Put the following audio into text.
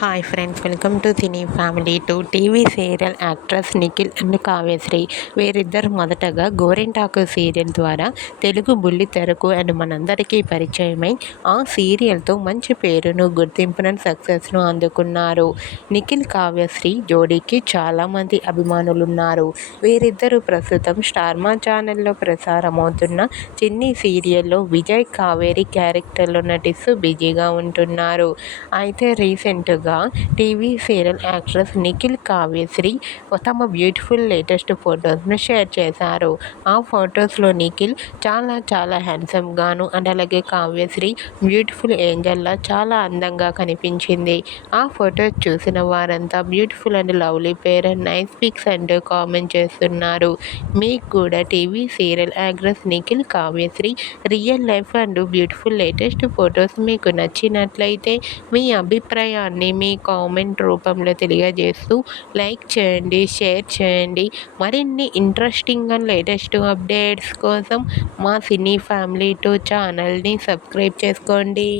Hi friends, welcome to cine family. TV serial actress Nikhil and Kavyasri వీరిద్దరు మొదటగా గోరింటాకు serial ద్వారా తెలుగు బుల్లి తెరకు అండ్ మనందరికీ పరిచయమై ఆ సీరియల్తో మంచి పేరును, గుర్తింపును, సక్సెస్ను అందుకున్నారు. నిఖిల్ కావ్యశ్రీ జోడీకి చాలామంది అభిమానులున్నారు. వీరిద్దరూ ప్రస్తుతం స్టార్మా ఛానల్లో ప్రసారమవుతున్న చిన్ని సీరియల్లో విజయ్ కావేరి క్యారెక్టర్లో నటిస్తూ బిజీగా ఉంటున్నారు. అయితే రీసెంట్గా TV serial actress Nikhil Kavyasri తమ బ్యూటిఫుల్ లేటెస్ట్ ఫొటోస్ను షేర్ చేశారు. ఆ ఫొటోస్లో నిఖిల్ చాలా హ్యాండ్సమ్గాను అండ్ అలాగే కావ్యశ్రీ బ్యూటిఫుల్ ఏంజల్లా చాలా అందంగా కనిపించింది. ఆ ఫొటోస్ చూసిన వారంతా beautiful and lovely pair and nice pics and comment చేస్తున్నారు. మీకు కూడా TV serial actress Nikhil Kavyashree real life and beautiful latest photos మీకు నచ్చినట్లయితే మీ అభిప్రాయాన్ని మీ కామెంట్ రూపంలో తెలియజేస్తూ లైక్ చేయండి, షేర్ చేయండి. మరిన్ని ఇంట్రెస్టింగ్ అండ్ లేటెస్ట్ అప్డేట్స్ కోసం మా సినీ ఫ్యామిలీ ఛానల్ని సబ్స్క్రైబ్ చేసుకోండి.